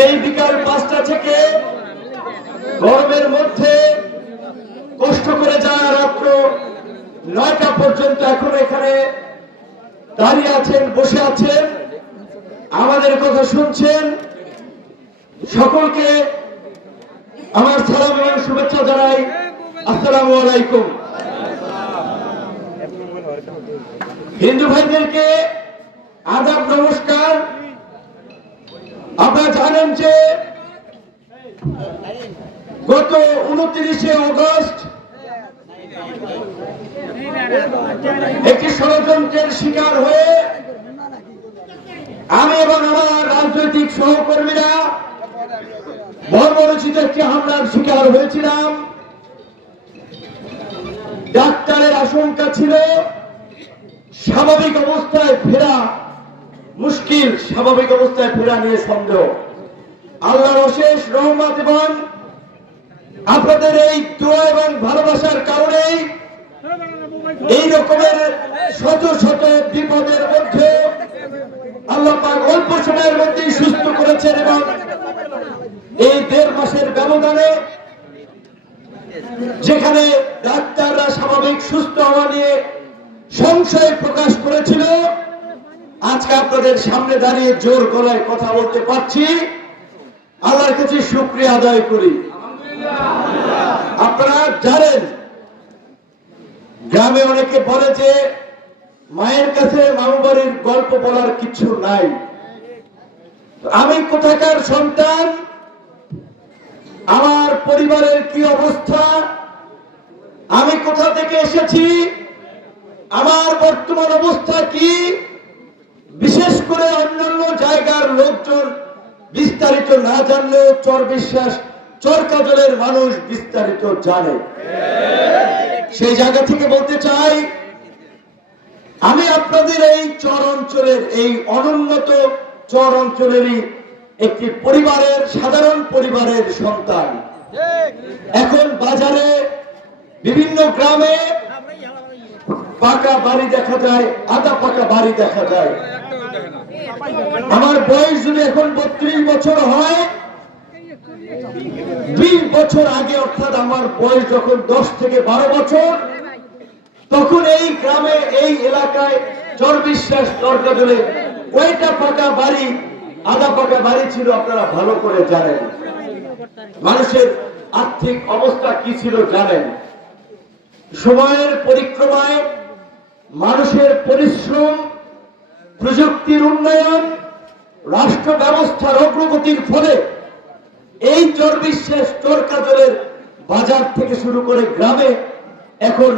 সেই বিকাল পাঁচটা থেকে গরমের মধ্যে কষ্ট করে যায় রাত্র নয়টা পর্যন্ত এখন এখানে দাঁড়িয়ে আছেন, বসে আছেন। আমাদের কথা শুনছেন। সকলকে আমার সালাম এবং শুভেচ্ছা জানাই। আসসালামু আলাইকুম। হিন্দু ভাইদেরকে আদাব নমস্কার। আপনারা জানেন যে গত উনত্রিশে অগস্ট একটি ষড়যন্ত্রের শিকার হয়ে আমি এবং আমার রাজনৈতিক সহকর্মীরা বর্বরচিত একটি হামলার শিকার হয়েছিলাম। ডাক্তারের আশঙ্কা ছিল, স্বাভাবিক অবস্থায় ফেরা মুশকিল স্বাভাবিক অবস্থায় ফেরা নিয়ে সন্দেহ। আল্লাহর অশেষ রহমত এবং আপনাদের এই দোয়া এবং ভালোবাসার কারণেই এই রকমের শত শত বিপদের মধ্যে আল্লাহ পাক অল্প সময়ের মধ্যেই সুস্থ করেছেন এবং এই দেড় মাসের ব্যবধানে যেখানে ডাক্তাররা স্বাভাবিক সুস্থ হওয়া নিয়ে সংশয় প্রকাশ করেছিল আজকে আপনাদের সামনে দাঁড়িয়ে জোর গলায় কথা বলতে পারছি। আল্লাহর কাছে শুক্রিয়া আদায় করি। আপনারা জানেন, গ্রামে অনেকে বলে যে, মায়ের কাছে মামু বাড়ির গল্প বলার কিছু নাই। আমি কোথাকার সন্তান? আমার পরিবারের কি অবস্থা? আমি কোথা থেকে এসেছি? আমার বর্তমান অবস্থা কি? বিশেষ করে অন্যান্য জায়গার লোকজন বিস্তারিত না জানলেও চর বিশ্বাস, চর কাজলের মানুষ বিস্তারিত জানে। সেই জায়গা থেকে বলতে চাই, আমি আপনাদের এই চর অঞ্চলের, এই অনুন্নত চর অঞ্চলেরই একটি পরিবারের, সাধারণ পরিবারের সন্তান। এখন বাজারে বিভিন্ন গ্রামে পাকা বাড়ি দেখা যায়, আধা পাকা বাড়ি দেখা যায়। আমার বয়স যদি এখন বত্রিশ বছর হয় বিশ বছর আগে অর্থাৎ আমার বয়স যখন দশ থেকে বারো বছর, তখন এই গ্রামে, এই এলাকায় চর বিশ্বাস দরকার হলে কয়টা পাকা বাড়ি, আধা পাকা বাড়ি ছিল আপনারা ভালো করে জানেন। মানুষের আর্থিক অবস্থা কি ছিল জানেন। সময়ের পরিক্রমায় মানুষের পরিশ্রম প্রযুক্তির উন্নয়ন, রাষ্ট্র ব্যবস্থার অগ্রগতির ফলে এই চর বিশ্বাস, চোর কাজলের বাজার থেকে শুরু করে গ্রামে এখন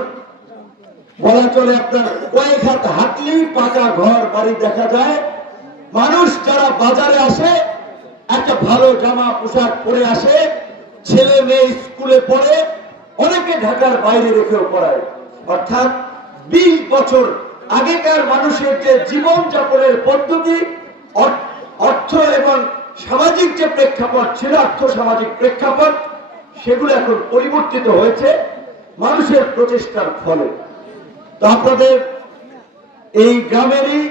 বলা চলে আপনার কয়েক হাত হাঁটলেই পাকা ঘর বাড়ি দেখা যায়। মানুষ যারা বাজারে আসে, একটা ভালো জামা পোশাক পরে আসে, ছেলে মেয়ে স্কুলে পড়ে, অনেকে ঢাকার বাইরে রেখেও পড়ায়। অর্থাৎ বিশ বছর আগেকার মানুষের যে জীবন যাপনের পদ্ধতি অর- অর্থ এবং সামাজিক যে প্রেক্ষাপট ছিল আর্থ সামাজিক প্রেক্ষাপট, সেগুলো এখন পরিবর্তিত হয়েছে মানুষের প্রচেষ্টার ফলে। তো আপনাদের এই গ্রামেরই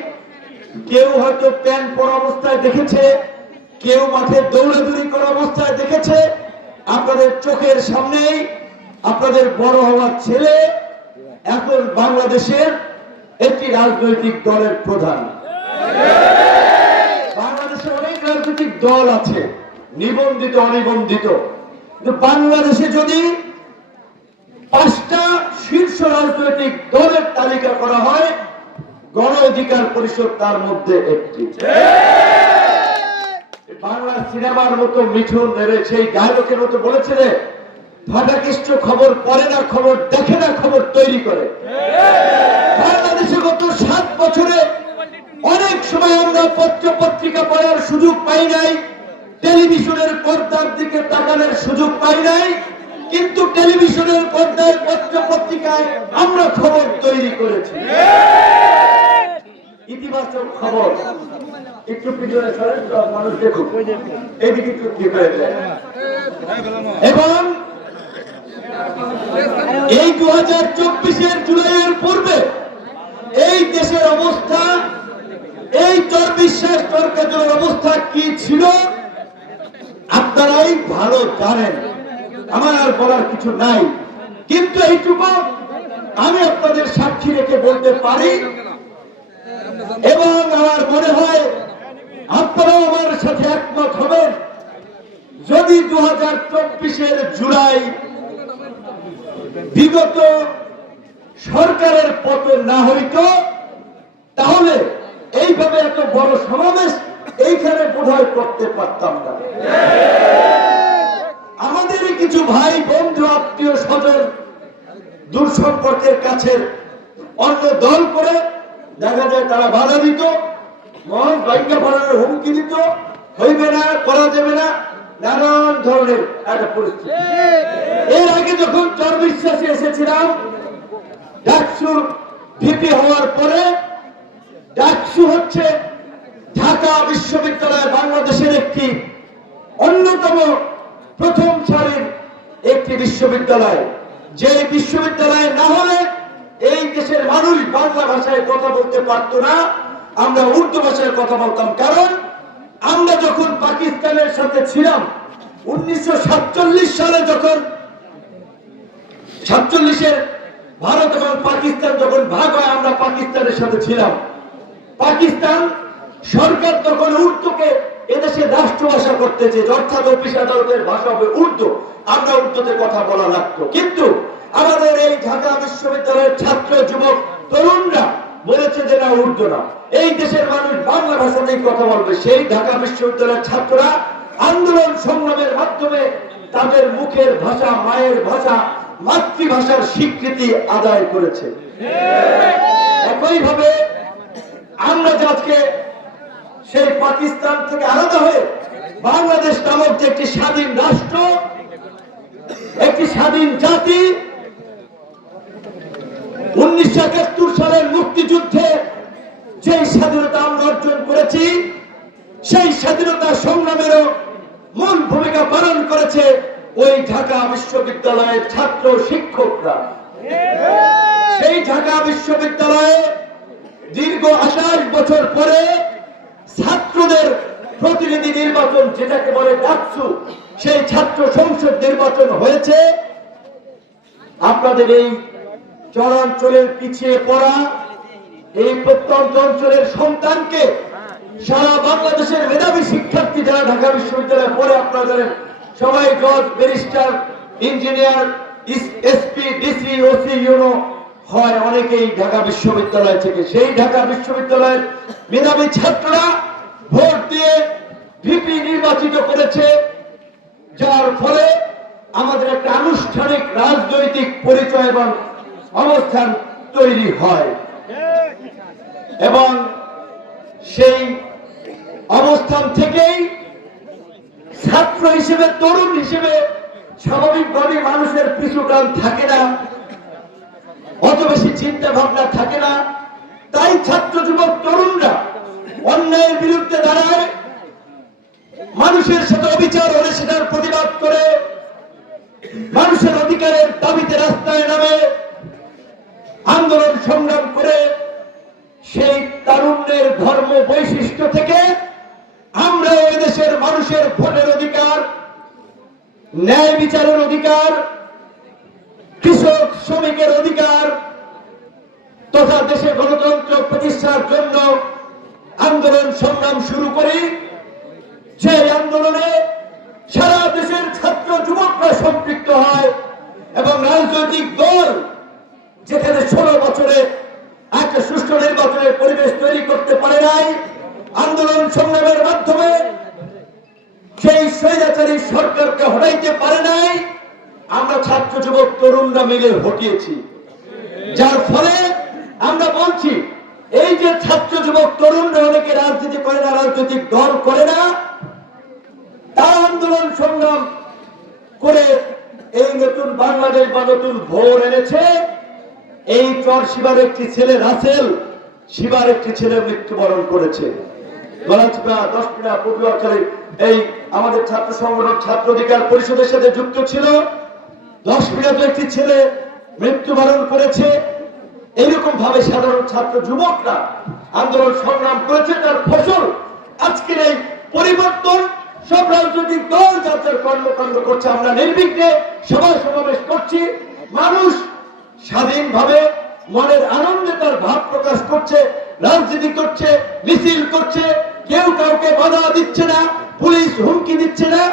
কেউ হয়তো প্যান্ট পরা অবস্থায় দেখেছে, কেউ মাঠে দৌড়াদৌড়ি করা অবস্থায় দেখেছে, আপনাদের চোখের সামনেই আপনাদের বড় হওয়ার ছেলে এখন বাংলাদেশের একটি রাজনৈতিক দলের প্রধান। বাংলাদেশে অনেক রাজনৈতিক দল আছে, নিবন্ধিত, অনিবন্ধিত। বাংলাদেশে যদি পাঁচটা শীর্ষ রাজনৈতিক দলের তালিকা করা হয়, গণ অধিকার পরিষদ তার মধ্যে একটি। বাংলা সিনেমার মতো মিঠুন নেবে সেই ডায়লগের মতো বলেছে রে ফাটাকৃষ্ট খবর পড়ে না, খবর দেখে না, খবর তৈরি করে। অনেক সময় আমরা পত্র পত্রিকা পড়ার সুযোগ পাই নাই, টেলিভিশনের পর্দার দিকে তাকানোর সুযোগ পাই নাই, কিন্তু টেলিভিশনের পর্দায় পত্র পত্রিকায় আমরা খবর তৈরি করেছি। ইতিবাচক খবর। একটু পিছনে সরেন মানুষ দেখুক। এদিকে একটু ঠিক হয়ে যায় এবং এই দু হাজার চব্বিশের জুলাইয়ের পূর্বে এই দেশের বিশ্বাস তর্কের অবস্থা কি ছিল? আপনারাই ভালো জানেন। আমার আর বলার কিছু নাই। কিন্তু এইটুকু আমি আপনাদের সাক্ষী রেখে বলতে পারি। এবং আমার মনে হয় আপনারাও আমার সাথে একমত হবেন। যদি দু হাজার চব্বিশের জুলাই বিগত সরকারের পতন না হইত, তাহলে এইভাবে এত বড় সমাবেশ এইখানে বোধহয় করতে পারতাম না। আমাদেরই কিছু ভাই, বন্ধু, আত্মীয় স্বজন, দূর সম্পর্কের কাছে অন্য দল করে দেখা যায় তারা বাধা দিত, মন বাইকা ফলানোর হুমকি দিত, হইবে না, করা যাবে না, নানান ধরনের একটা পরিস্থিতি। এর আগে যখন চর বিশ্বাসে এসেছিলাম, ডাকসুর ভিপি হওয়ার পরে ডাকসু হচ্ছে ঢাকা বিশ্ববিদ্যালয় বাংলাদেশের একটি অন্যতম প্রথম সারির একটি বিশ্ববিদ্যালয়। যে বিশ্ববিদ্যালয় না হলে এই দেশের মানুষ বাংলা ভাষায় কথা বলতে পারতো না। আমরা উর্দু ভাষায় কথা বলতাম। কারণ আমরা যখন পাকিস্তানের সাথে ছিলাম, উনিশশো সাতচল্লিশ সালে যখন সাতচল্লিশের ভারত এবং পাকিস্তান যখন ভাগ হয়, আমরা পাকিস্তানের সাথে ছিলাম। পাকিস্তান সরকার তখন উর্দুকে এদেশে রাষ্ট্রভাষা করতে চেয়েছে অর্থাৎ অফিস আদালতের ভাষা হবে উর্দু। আমরা উর্দুতে কথা বলা লাগতো। কিন্তু আমাদের এই ঢাকা বিশ্ববিদ্যালয়ের ছাত্র যুবক তরুণরা বলেছে যে না উর্দু না। এই দেশের মানুষ বাংলা ভাষাতেই কথা বলবে। সেই ঢাকা বিশ্ববিদ্যালয়ের ছাত্ররা আন্দোলন সংগ্রামের মাধ্যমে তাদের মুখের ভাষা মায়ের ভাষা মাতৃভাষার স্বীকৃতি আদায় করেছে। একইভাবে আমরা যে আজকে সেই পাকিস্তান থেকে আলাদা হয়ে বাংলাদেশ নামক যে একটি স্বাধীন রাষ্ট্র, একটি স্বাধীন জাতি, উনিশশো একাত্তর সালের মুক্তিযুদ্ধে যে স্বাধীনতা আমরা অর্জন করেছি, সেই স্বাধীনতা সংগ্রামেরও মূল ভূমিকা পালন করেছে ওই ঢাকা বিশ্ববিদ্যালয়ের ছাত্র শিক্ষকরা। সেই ঢাকা বিশ্ববিদ্যালয়ে দীর্ঘ আঠাশ বছর পরে ছাত্রদের প্রতিনিধি নির্বাচন যেটাকে বলে ডাকসু, সেই ছাত্র সংসদ নির্বাচন হয়েছে। আপনাদের এই চরাঞ্চলের পিছিয়ে পড়া এই প্রত্যন্ত অঞ্চলের সন্তানকে সারা বাংলাদেশের মেধাবী শিক্ষার্থী যারা ঢাকা বিশ্ববিদ্যালয়ে পড়ে আপনাদের সবাই জজ barrister, engineer SP, DC, OC, UNO হয় অনেকেই ঢাকা বিশ্ববিদ্যালয় থেকে। সেই ঢাকা বিশ্ববিদ্যালয়ের মেধাবী ছাত্ররা ভোট দিয়ে ভিপি নির্বাচিত করেছে, যার ফলে আমাদের একটা আনুষ্ঠানিক রাজনৈতিক পরিচয় এবং অবস্থান তৈরি হয়। এবং সেই অবস্থান থেকেই ছাত্র হিসেবে, তরুণ হিসেবে স্বাভাবিকভাবে মানুষের পিছুটান থাকে না। অত বেশি চিন্তা ভাবনা থাকে না। তাই ছাত্র যুবক, তরুণরা অন্যায়ের বিরুদ্ধে দাঁড়ায়, মানুষের সাথে অবিচার হলে সেটার প্রতিবাদ করে, মানুষের অধিকারের দাবিতে রাস্তায় নামে, আন্দোলন সংগ্রাম করে, সেই তারুণ্যের ধর্ম বৈশিষ্ট্য থেকে আমরা ওই দেশের মানুষের ভোটের অধিকার, ন্যায় বিচারের অধিকার কৃষক শ্রমিকের অধিকার তথা দেশে গণতন্ত্র প্রতিষ্ঠার জন্য আন্দোলন সংগ্রাম শুরু করি। সেই আন্দোলনে সারা দেশের ছাত্র যুবকরা সম্পৃক্ত হয় এবং রাজনৈতিক দল যেখানে ষোলো বছরে একটা সুষ্ঠু নির্বাচনের পরিবেশ তৈরি করতে পারে নাই, আন্দোলন সংগ্রামের মাধ্যমে সেই স্বৈরাচারী সরকারকে হটাইতে পারে নাই আমরা ছাত্র যুবক তরুণরা মিলে হটিয়েছি যার ফলে আমরা বলছি, এই যে ছাত্র যুবক তরুণরা অনেকে রাজনীতি করে না, রাজনৈতিক দল করে না, তারা আন্দোলন সংগ্রাম করে এই নতুন বাংলাদেশ বা নতুন ভোর এনেছে। এই চর শিবার একটি ছেলে রাসেল, শিবার একটি ছেলে মৃত্যুবরণ করেছে। এই আমাদের ছাত্র সংগঠন ছাত্র অধিকার পরিষদের সাথে যুক্ত ছিল। দশ তো একটি ছেলে মৃত্যুবরণ করেছে। এইরকম ভাবে সাধারণ ছাত্র যুবকরা আন্দোলন সংগ্রাম করেছে, তার ফসল আজকের এই পরিবর্তন। সব রাজনৈতিক দল যাদের কর্মকাণ্ড করছে, আমরা নির্বিঘ্নে সভা সমাবেশ করছি। মানুষ স্বাধীনভাবে মনের আনন্দে তার ভাব প্রকাশ করছে, রাজনীতি করছে, মিছিল করছে। কেউ কাউকে বাধা দিচ্ছে না, পুলিশ হুমকি দিচ্ছে না।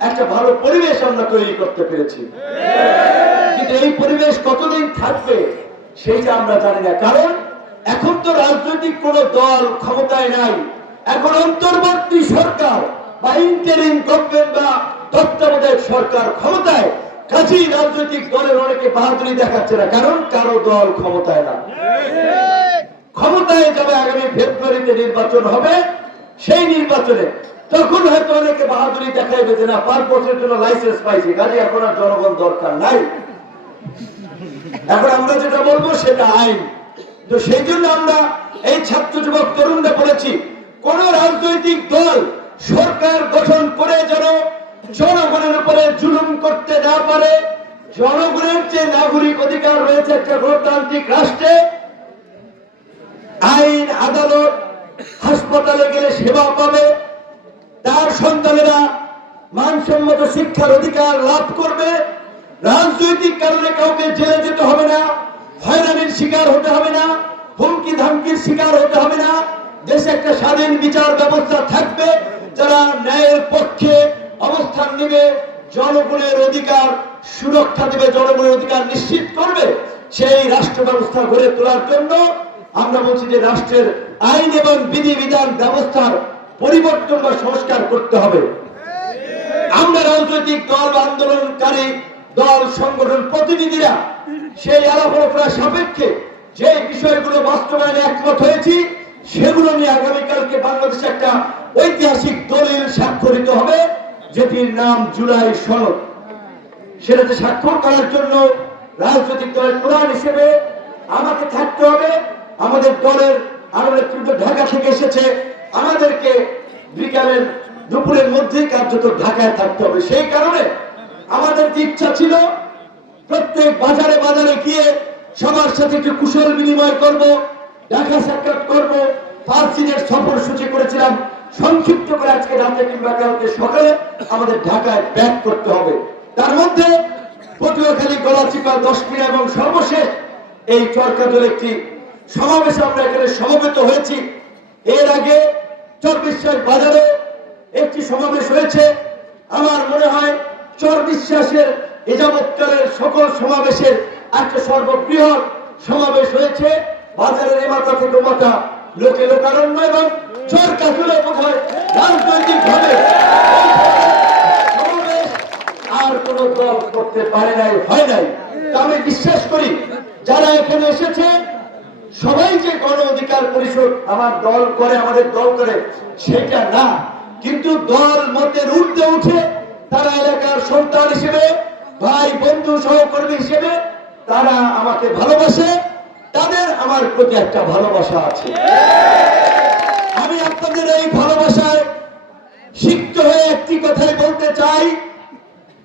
একটা ভালো পরিবেশ আমরা তৈরি করতে পেরেছি। কিন্তু এই পরিবেশ কতদিন থাকবে সেইটা আমরা জানি না। কারণ এখন তো রাজনৈতিক কোন দল ক্ষমতায় নাই। এখন অন্তর্বর্তী সরকার বা ইন্টারিম গভর্নমেন্ট বা তত্ত্বাবধায়ক সরকার ক্ষমতায় কাজেই রাজনৈতিক দলের অনেকে বাহাদুরি দেখাচ্ছে না। কারণ কারও দল ক্ষমতায় না। ক্ষমতায় যাবে আগামী ফেব্রুয়ারিতে নির্বাচন হবে। সেই নির্বাচনে তখন হয়তো অনেকে বাহাদুরি দেখাইবে যে না, পাঁচ বছরের জন্য লাইসেন্স পাইছি কাজে এখন আর জনগণ দরকার নাই। এখন আমরা যেটা বলব সেটা আইন। তো সেই জন্য আমরা এই ছাত্র যুবক তরুণরা বলেছি, কোন রাজনৈতিক দল সরকার গঠন করে যেন জনগণের উপরে জুলুম করতে না পারে, জনগণের যে নাগরিক অধিকার রয়েছে একটা গণতান্ত্রিক রাষ্ট্রে, আইন, আদালত, হাসপাতালে গেলে সেবা পাবে তার সন্তানেরা মানসম্মত শিক্ষার অধিকার লাভ করবে। রাজনৈতিক কারণে কাউকে জেলে যেতে হবে না, হয়রানির শিকার হতে হবে না হুমকি ধামকির শিকার হতে হবে না। দেশে একটা স্বাধীন বিচার ব্যবস্থা থাকবে, যারা ন্যায়ের পক্ষে অবস্থান নেবে, জনগণের অধিকার সুরক্ষা দেবে, জনগণের অধিকার নিশ্চিত করবে, সেই রাষ্ট্র ব্যবস্থা গড়ে তোলার জন্য আমরা বলছি যে রাষ্ট্রের আইন এবং বিধি বিধিবিধান ব্যবস্থার পরিবর্তন বা সংস্কার করতে হবে। আমরা রাজনৈতিক দল, আন্দোলনকারী দল, সংগঠন, প্রতিনিধিরা সেই আলাপনা সাপেক্ষে যে বিষয়গুলো বাস্তবায়নে একমত হয়েছি, সেগুলো নিয়ে আগামীকালকে বাংলাদেশে একটা ঐতিহাসিক দলিল স্বাক্ষরিত হবে, যেটির নাম জুলাই সনদ। সেটাতে স্বাক্ষর করার জন্য রাজনৈতিক দলের প্রধান হিসেবে আমাকে থাকতে হবে। আমাদের দলের নেতৃত্ব ঢাকা থেকে এসেছে। আমাদেরকে বিকালের দুপুরের মধ্যেই কার্যত ঢাকায় থাকতে হবে। সেই কারণে আমাদের ইচ্ছা ছিল, প্রত্যেক বাজারে বাজারে গিয়ে সবার সাথে একটু কুশল বিনিময় করব দেখা সাক্ষাৎ করব পাঁচ দিনের সফর সূচি করেছিলাম, সংক্ষিপ্ত করে আজকে রাতে কিংবা কালকে সকালে আমাদের ঢাকায় ব্যাক করতে হবে। তার মধ্যে পটুয়াখালী, গলাচিপা দশটিয়া এবং সর্বশেষ এই চরকাজল একটি সমাবেশে আমরা এখানে সমবেত হয়েছি। এর আগে চরবিশ্বাস বাজারে একটি সমাবেশ হয়েছে। আমার মনে হয় চর বিশ্বাসের এজাবৎকালের সকল সমাবেশের একটা সর্ববৃহৎ সমাবেশ হয়েছে। বাজারের এমাথা থেকে মাথা লোকে লোকারণ্য এবং চর কাজলে বোধ হয় রাজনৈতিক ভাবে আর কোন দল করতে পারে নাই, হয় নাই। আমি বিশ্বাস করি, যারা এখানে এসেছে সবাই যে গণ অধিকার পরিষদ আমার দল করে, আমাদের দল করে, সেটা না। কিন্তু দল মতের ঊর্ধ্বে উঠে তারা এলাকার সন্তান হিসেবে, ভাই, বন্ধু, সহকর্মী হিসেবে তারা আমাকে ভালোবাসে। তাদের আমার প্রতি একটা ভালোবাসা আছে। আমি আপনাদের এই ভালোবাসায় সিক্ত হয়ে একটি কথাই বলতে চাই।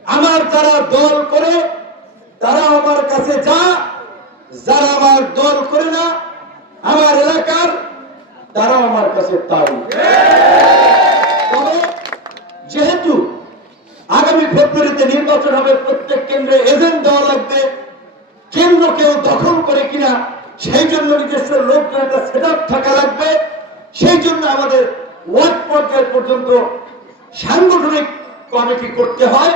আমার তারা দল করে তারা আমার কাছে যা যারা আমার দল করে না, আমার এলাকার তারা আমার কাছে তাই যেহেতু আগামী ফেব্রুয়ারিতে নির্বাচন হবে, প্রত্যেক কেন্দ্রে এজেন্ট দেওয়া লাগবে, কেন্দ্র কেউ দখল করে কিনা, সেই জন্য নিজস্ব লোকজনের সেট থাকা লাগবে। সেই জন্য আমাদের ওয়ার্ড পর্যায় পর্যন্ত সাংগঠনিক কমিটি করতে হয়।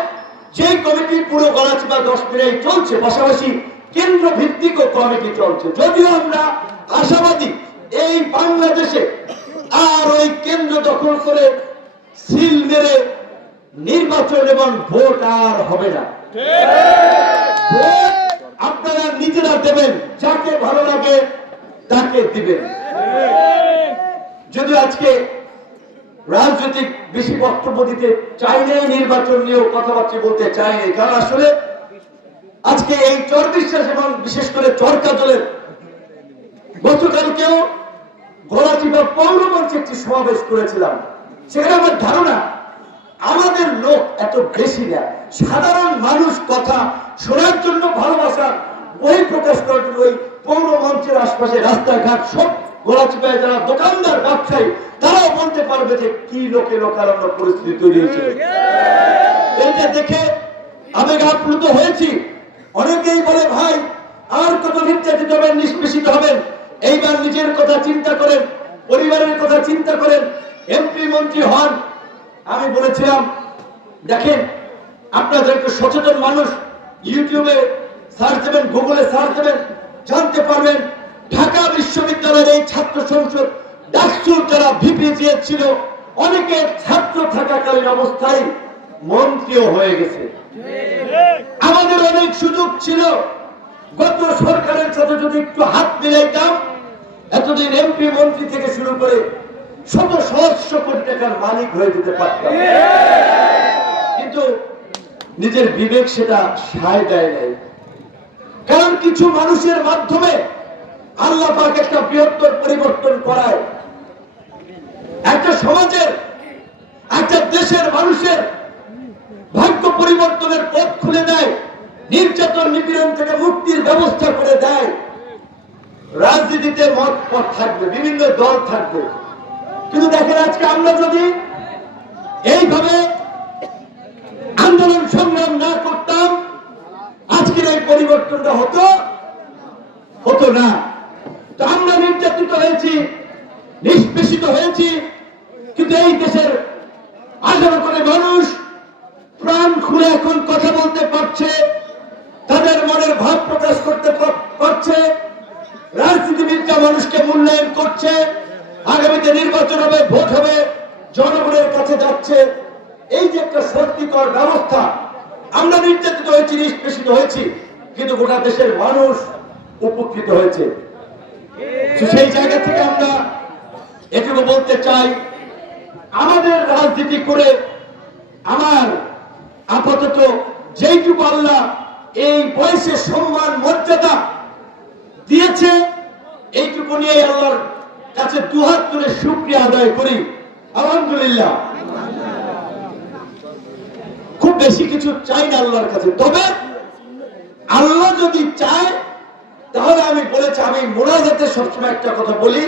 যে কমিটি পুরো গলাচিপা দশ মিনিট চলছে, পাশাপাশি কেন্দ্র ভিত্তিক কমিটি চলছে। যদিও আমরা আশাবাদী, এই বাংলাদেশে আর ওই কেন্দ্র দখল করে সিল মেরে নির্বাচন এবং ভোট আর হবে না। আপনারা নিজেরা দেবেন, যাকে ভালো লাগে তাকে দিবেন। যদি আজকে রাজনৈতিক বেশি বক্তব্য দিতে চাই নির্বাচন নিয়েও কথাবার্তা বলতে চাই নাই, কারণ আসলে আজকে এই চর বিশ্বাস এবং বিশেষ করে চরকা দলের গতকালকেও গলাচিপা পৌরমঞ্চে একটি সমাবেশ করেছিলাম। সেখানে আমার ধারণা, আমাদের লোক এত বেশি না। সাধারণ মানুষ কথা শোনার জন্য ভালোবাসা, বই প্রকাশ করার জন্য ওই পৌর মঞ্চের আশপাশে রাস্তাঘাট সব গোলাচিপায় যারা দোকানদার, ব্যবসায়ী, তারাও বলতে পারবে যে কি লোকে লোকারণ্য পরিস্থিতি তৈরি হয়েছিল এইটা দেখে আবেগ আপ্লুত হয়েছি। অনেকেই বলে, ভাই, আর কত নির্যাতিত হবেন নিষ্পেষিত হবেন? এইবার নিজের কথা চিন্তা করেন, পরিবারের কথা চিন্তা করেন, এমপি মন্ত্রী হন। আমি বলেছিলাম, দেখেন, আপনাদের একটু সচেতন মানুষ, ইউটিউবে সার্চ দেবেন, গুগলে সার্চ দেবেন, জানতে পারবেন, ঢাকা বিশ্ববিদ্যালয়ের এই ছাত্র সংসদ ডাকসুর যারা ভিপি ছিল অনেকে ছাত্র থাকাকালীন অবস্থায় মন্ত্রীও হয়ে গেছে। আমাদের অনেক সুযোগ ছিল। গত সরকারের সাথে যদি একটু হাত মিলাইতাম, এতদিন এমপি, মন্ত্রী থেকে শুরু করে শত সহস্র কোটি টাকার মালিক হয়ে যেতে পারতাম। কিন্তু নিজের বিবেক সেটা সায় দেয় নাই। কারণ কিছু মানুষের মাধ্যমে আল্লাহ পাক একটা বৃহত্তর পরিবর্তন করায়। একটা সমাজের, একটা দেশের মানুষের ভাগ্য পরিবর্তনের পথ খুলে দেয়, নির্যাতন নিপীড়ন থেকে মুক্তির ব্যবস্থা করে দেয়। রাজনীতিতে মত পথ থাকবে, বিভিন্ন দল থাকবে। কিন্তু দেখেন আজকে আমরা যদি এইভাবে আন্দোলন সংগ্রাম না করতাম, আজকের এই পরিবর্তনটা হতো হতো না। তো আমরা নির্যাতিত হয়েছি, নিষ্পেষিত হয়েছি, কিন্তু এই দেশের আঠারো করে মানুষ কথা বলতে পারছে, তাদের মনের ভাব প্রকাশ করতে পারছে রাজনীতিবিদরা মানুষকে মূল্যায়ন করছে, আগামীতে নির্বাচন হবে, ভোট হবে, জনগণের কাছে যাচ্ছে। এই যে একটা সত্যিকর ব্যবস্থা, আমরা নির্যাতিত হয়েছি, নিষ্পেষিত হয়েছি, কিন্তু গোটা দেশের মানুষ উপকৃত হয়েছে। সেই জায়গা থেকে আমরা এটুকু বলতে চাই, আমাদের রাজনীতি করে আমার আপাতত যেইটুকু আল্লাহ এই বয়সে সম্মান, মর্যাদা দিয়েছে, এইটুকু নিয়ে আল্লাহর কাছে দুহাত তুলে শুক্রিয়া আদায় করি। আলহামদুলিল্লাহ। খুব বেশি কিছু চাই না আল্লাহর কাছে। তবে আল্লাহ যদি চায়, তাহলে আমি বলেছি, আমি মোনাজাতে সবসময় একটা কথা বলি,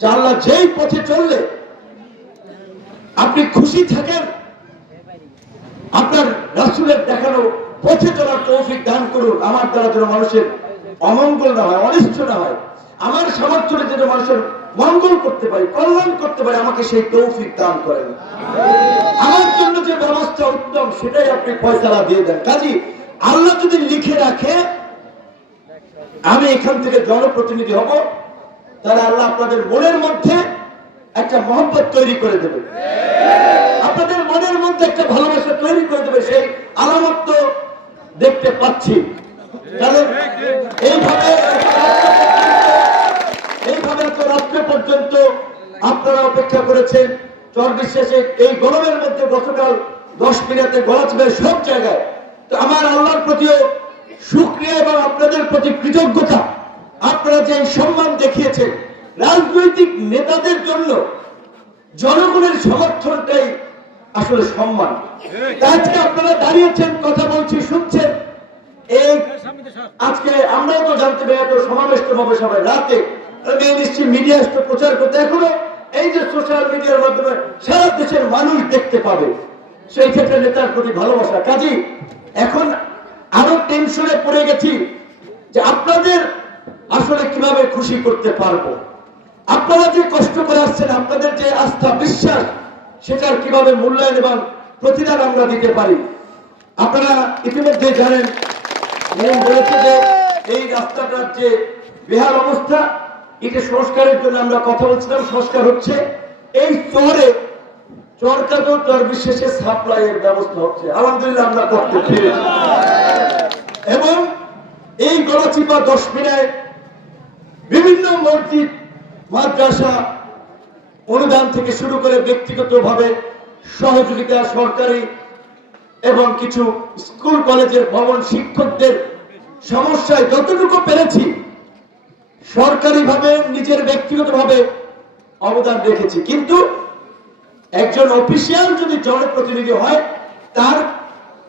যে আল্লাহ যেই পথে চললে আপনি খুশি থাকেন আপনার রাসুলের দেখানো পথে চলার তৌফিক দান করুন। আমার দ্বারা যেন মানুষের অমঙ্গল না হয়, অনিষ্ট না হয়, আমার সামর্থ্যে যেন মানুষের মঙ্গল করতে পারি, কল্যাণ করতে পারি, আমাকে সেই তৌফিক দান করেন। আমার জন্য যে ব্যবস্থা উত্তম, সেটাই আপনি ফয়সালা দিয়ে দেন। কাজী, আল্লাহ যদি লিখে রাখে, আমি এখান থেকে জনপ্রতিনিধি হব, তাহলে আল্লাহ আপনাদের মনের মধ্যে একটা মহব্বত তৈরি করে দেবে। মনের মধ্যে একটা ভালোবাসা তৈরি করে দেবে, সেই আলামত তো দেখতে পাচ্ছি। এইভাবে এইভাবে তো রাত্রে পর্যন্ত আপনারা অপেক্ষা করেছেন। চর্বি শেষে এই গরমের মধ্যে গতকাল দশ মিনিটে গলাচবে সব জায়গায়। তো আমার আল্লাহর প্রতিও সুক্রিয়া এবং আপনাদের প্রতি কৃতজ্ঞতা। আপনারা যে সম্মান দেখিয়েছেন, রাজনৈতিক নেতাদের জন্য জনগণের সমর্থনটাই আসলে সম্মান। আজকে আপনারা দাঁড়িয়েছেন কথা বলছি শুনছেন। এই আজকে আমরাও তো জানতে পারি এত সমাবেশ তো হবে সবাই রাতে। আমি নিশ্চয়ই মিডিয়া আসতে প্রচার করতে। এখনও এই যে সোশ্যাল মিডিয়ার মাধ্যমে সারা দেশের মানুষ দেখতে পাবে। সেই ক্ষেত্রে নেতার প্রতি ভালোবাসা। কাজী এখন আরও টেনশনে পড়ে গেছি যে আপনাদের আসলে কীভাবে খুশি করতে পারব। আপনারা যে কষ্ট করে আসছেন আপনাদের যে আস্থা বিশ্বাস সেটার কীভাবে মূল্যায়ন এবং প্রতিদান আমরা দিতে পারি? আপনারা ইতিমধ্যে জানেন বলেছে যে এই রাস্তাটার যে বেহাল অবস্থা, এটা সংস্কারের জন্য আমরা কথা বলছিলাম, সংস্কার হচ্ছে। এই চরে চরকাতেও চর বিশেষে সাপ্লাইয়ের ব্যবস্থা হচ্ছে। আলহামদুলিল্লাহ আমরা করতে পেরেছি। এবং এই গলাচিপা দশ মিনায় বিভিন্ন মসজিদ, মাদ্রাসা অনুদান থেকে শুরু করে ব্যক্তিগতভাবে সহযোগিতা সরকারি এবং কিছু স্কুল, কলেজের ভবন শিক্ষকদের সমস্যায় যতটুকু পেরেছি, সরকারিভাবে নিজের ব্যক্তিগতভাবে অবদান রেখেছি। কিন্তু একজন অফিসিয়াল যদি জনপ্রতিনিধি হয়, তার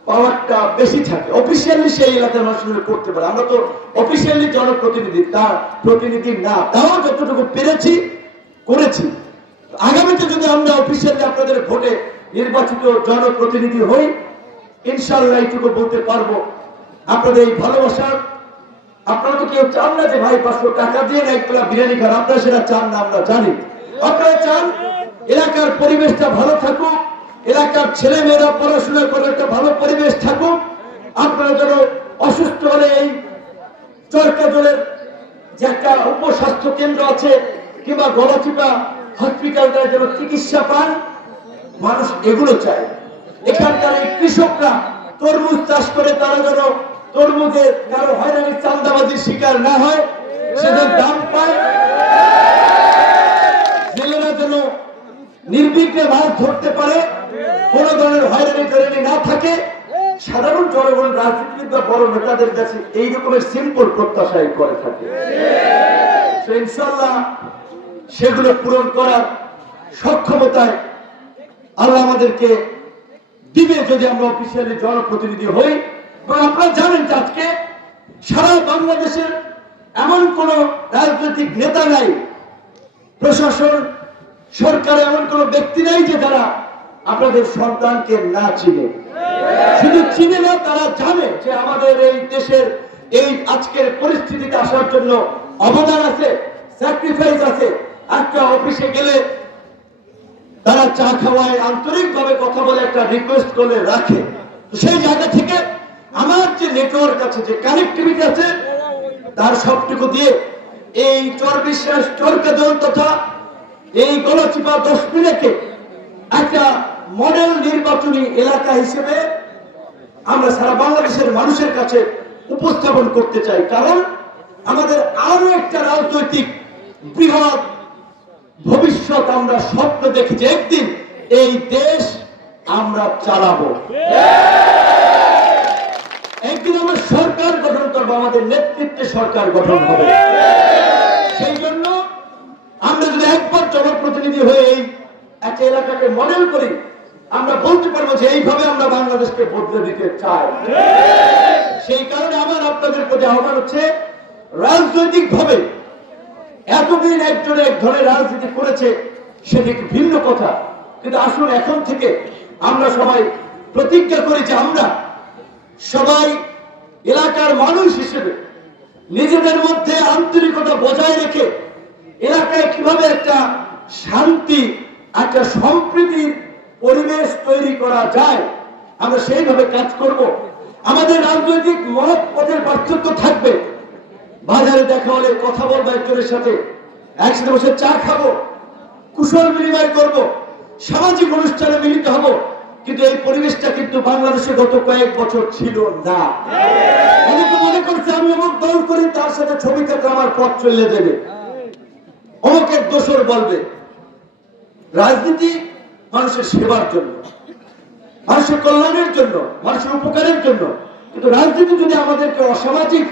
পাওয়ারটা বেশি থাকে। অফিসিয়ালি সেই এলাকার মানুষগুলো করতে পারে। আমরা তো অফিসিয়ালি জনপ্রতিনিধি তা প্রতিনিধি না। তাও যতটুকু পেরেছি, করেছি। আগামীতে যদি আমরা অফিসিয়ালি আপনাদের ভোটে নির্বাচিত জনপ্রতিনিধি হই ইনশাল্লাহ এইটুকু বলতে পারব। আপনাদের এই ভালোবাসার আপনারা তো কেউ চান না যে ভাই পাঁচশো টাকা দিয়ে এক প্লেট বিরিয়ানি খান, আপনারা সেটা চান না, আমরা জানি। আপনারা চান এলাকার পরিবেশটা ভালো থাকুক, এলাকার ছেলে মেয়েরা পড়াশোনা করে একটা ভালো পরিবেশ থাকুক। আপনারা যেন অসুস্থ হলে এই চরকাজলের যে একটা উপস্বাস্থ্য কেন্দ্র আছে, কিংবা গলাচিপা হসপিটালটায় যেন চিকিৎসা পান, মানুষ এগুলো চায়। এখানকার এই কৃষকরা তরমুজ চাষ করে, তারা যেন তরমুজের কারও হয়রানির চান্দাবাজির শিকার না হয়, সেটার দাম পায়। জেলেরা যেন নির্বিঘ্নে মাছ ধরতে পারে, কোন ধরনের হয়রানি টয়রানি না থাকে। সাধারণ জনগণ রাজনীতিবিদ বা বড় নেতাদের কাছে এই রকমের সিম্পল প্রত্যাশায় করে থাকে। ইনশাল্লাহ সেগুলো পূরণ করার সক্ষমতায় আল্লাহ আমাদেরকে দিবে যদি আমরা অফিসিয়ালি জনপ্রতিনিধি হই। এবং আপনারা জানেন যে আজকে সারা বাংলাদেশের এমন কোন রাজনৈতিক নেতা নাই, প্রশাসন, সরকার, এমন কোন ব্যক্তি নাই যে যারা আপনাদের সন্তানকে না চিনে। শুধু চিনে না, তারা জানে যে আমাদের এই দেশের এই আজকের পরিস্থিতিতে আসার জন্য অবদান আছে স্যাক্রিফাইস আছে। একটা অফিসে গেলে তারা চা খাওয়ায়, আন্তরিকভাবে কথা বলে, একটা রিকোয়েস্ট করলে রাখে। সেই জায়গা থেকে আমার যে নেটওয়ার্ক আছে, যে কানেক্টিভিটি আছে, তার সবটুকু দিয়ে এই চর বিশ্বাস চরকাদল তথা এই গলচিপা দশ মিনিটে একটা মডেল নির্বাচনী এলাকা হিসেবে আমরা সারা বাংলাদেশের মানুষের কাছে উপস্থাপন করতে চাই। কারণ আমাদের আরও একটা রাজনৈতিক বৃহৎ ভবিষ্যৎ আমরা স্বপ্ন দেখি যে একদিন এই দেশ আমরা চালাবো। একদিন আমরা সরকার গঠন করব আমাদের নেতৃত্বে সরকার গঠন হবে। সেই জন্য আমরা যদি একবার জনপ্রতিনিধি হয়ে এই একটা এলাকাকে মডেল করি আমরা বলতে পারব যে এইভাবে আমরা বাংলাদেশকে বদলে দিতে চাই। সেই কারণে আমার আপনাদের প্রতি আহ্বান হচ্ছে রাজনৈতিক ভাবে এতদিন একজন এক ধরনের রাজনীতি করেছে সেটি ভিন্ন কথা। কিন্তু আসুন এখন থেকে আমরা সবাই প্রতিজ্ঞা করি যে আমরা সবাই এলাকার মানুষ হিসেবে নিজেদের মধ্যে আন্তরিকতা বজায় রেখে এলাকায় কীভাবে একটা শান্তি, একটা সম্প্রীতির পরিবেশ তৈরি করা যায়, আমরা সেইভাবে কাজ করব। আমাদের রাজনৈতিক মত পথের পার্থক্য থাকবে। বাজারে দেখা হলে কথা বলব একজনের সাথে। একসাথে বসে চা খাব, কুশল বিনিময় করব, সামাজিক অনুষ্ঠানে মিলিত হব। কিন্তু এই পরিবেশটা কিন্তু বাংলাদেশে গত কয়েক বছর ছিল না। মনে করছে আমি অমুক দল করি, তার সাথে ছবি থেকে আমার পথ চলে দেবে অমুকের দোষর বলবে, রাজনীতি মানুষের সেবার জন্য, মানুষের কল্যাণের জন্য, মানুষের উপকারের জন্য। কিন্তু রাজনীতি যদি আমাদেরকে অসামাজিক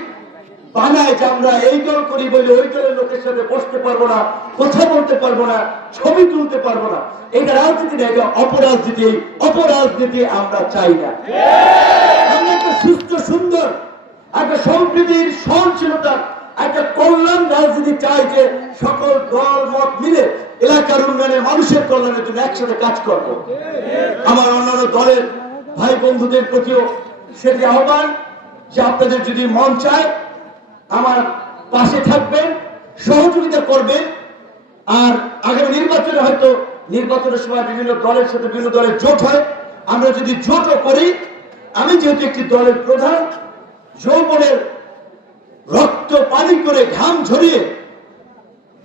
বানায় যে আমরা এই দল করি বলে ওই দলের লোকের সাথে বসতে পারব না, কথা বলতে পারব না, ছবি তুলতে পারব না। এটা রাজনীতি না এটা অপরাজনীতি। অপরাজনীতি আমরা চাই না। আমরা একটা সুস্থ, সুন্দর, একটা সম্প্রীতির সহনশীলতা একটা কল্যাণ রাজনীতি চাই যে সকল দল, মত মিলে এলাকার উন্নয়নে, মানুষের কল্যাণের জন্য একসাথে কাজ করব। আমার অন্যান্য দলের ভাই বন্ধুদের প্রতিও সেটি আহ্বান যে আপনাদের যদি মন চায় আমার পাশে থাকবেন সহযোগিতা করবেন আর আগামী নির্বাচনে হয়তো নির্বাচনের সময় বিভিন্ন দলের সাথে বিভিন্ন দলের জোট হয়। আমরা যদি জোটও করি, আমি যেহেতু একটি দলের প্রধান, যৌবনের রক্ত পানি করে ঘাম ঝরিয়ে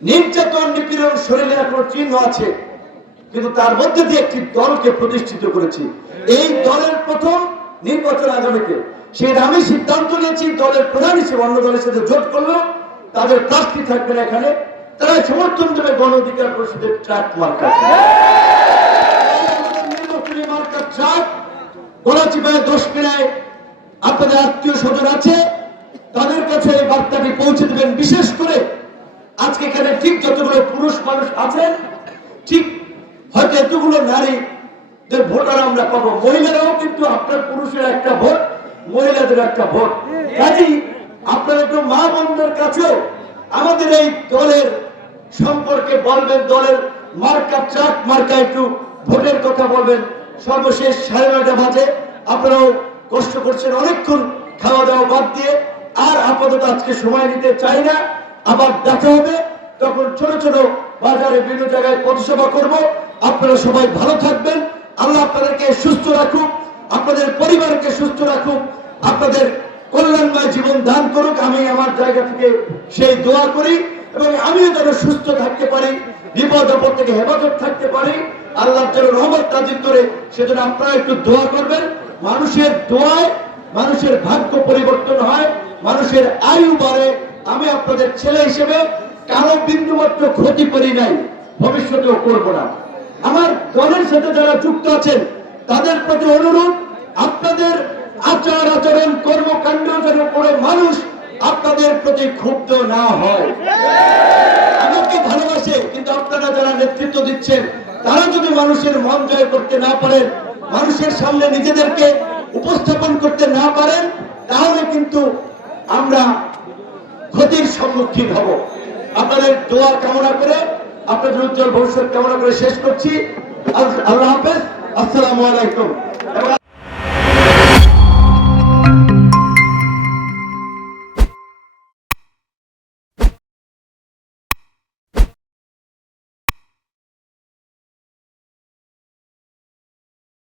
নির্যাতন নিপীড়ন শরীরে এখনও চিহ্ন আছে, কিন্তু তার মধ্যে দিয়ে একটি দলকে প্রতিষ্ঠিত করেছি। এই দলের প্রথম নির্বাচন আগামীতে। সেই আমি সিদ্ধান্ত নিয়েছি, দলের প্রধান হিসেবে অন্য দলের সাথে জোট করল, তাদের প্রার্থী থাকবে না এখানে। তারা সমর্থন দেবে গণ অধিকার পরিষদের ট্রাক মার্কা কাছে এই পৌঁছে বিশেষ করে আজকে এখানে ঠিক যতগুলো পুরুষ মানুষ আছেন, ঠিক হয়তো এতগুলো আমরা পাবো। মহিলারাও কিন্তু আপনার পুরুষের একটা ভোট। মহিলাদের একটা ভোট। কাজী আপনার একটু মা বোনদের কাছেও আমাদের এই দলের সম্পর্কে বলবেন, দলের মার্কা ট্রাক মার্কা একটু ভোটের কথা বলবেন। সর্বশেষ সাড়ে নয়টা বাজে, আপনারাও কষ্ট করছেন অনেকক্ষণ খাওয়া দাওয়া বাদ দিয়ে। আর আপাতত আজকে সময় নিতে চাই না, আবার দেখা হবে। তখন ছোট ছোট বাজারে বিভিন্ন জায়গায় পথসভা করব। আপনারা সবাই ভালো থাকবেন। আল্লাহ আপনাদেরকে সুস্থ রাখুক। আপনাদের পরিবারকে সুস্থ রাখুক, আপনাদের কল্যাণময় জীবন দান করুক, আমি আমার জায়গা থেকে সেই দোয়া করি এবং আমিও যেন সুস্থ থাকতে পারি, বিপদ আপদ থেকে হেফাজত থাকতে পারি। আল্লাহর যেন রহমত তাজির করে, সেজন্য আপনারা একটু দোয়া করবেন। মানুষের দোয়ায় মানুষের ভাগ্য পরিবর্তন হয়, মানুষের আয়ু বাড়ে। আমি আপনাদের ছেলে হিসেবে কারও বিন্দু মাত্র ক্ষতি করি নাই, ভবিষ্যতেও করব না। আমার দলের সাথে যারা যুক্ত আছেন তাদের প্রতি অনুরোধ, আপনাদের আচার আচরণ কর্মকাণ্ড যেন করে মানুষ আপনাদের প্রতি ক্ষুব্ধ না হয়। আমাকে ভালোবাসে, কিন্তু আপনারা যারা নেতৃত্ব দিচ্ছেন, তারা যদি মানুষের মন জয় করতে না পারেন, মানুষের সামনে নিজেদেরকে উপস্থাপন করতে না পারেন, তাহলে কিন্তু আমরা ক্ষতির সম্মুখীন হব। আপনাদের দোয়া কামনা করে, আপনাদের উজ্জ্বল ভবিষ্যৎ কামনা করে শেষ করছি। আল্লাহ হাফেজ। আসসালামু আলাইকুম।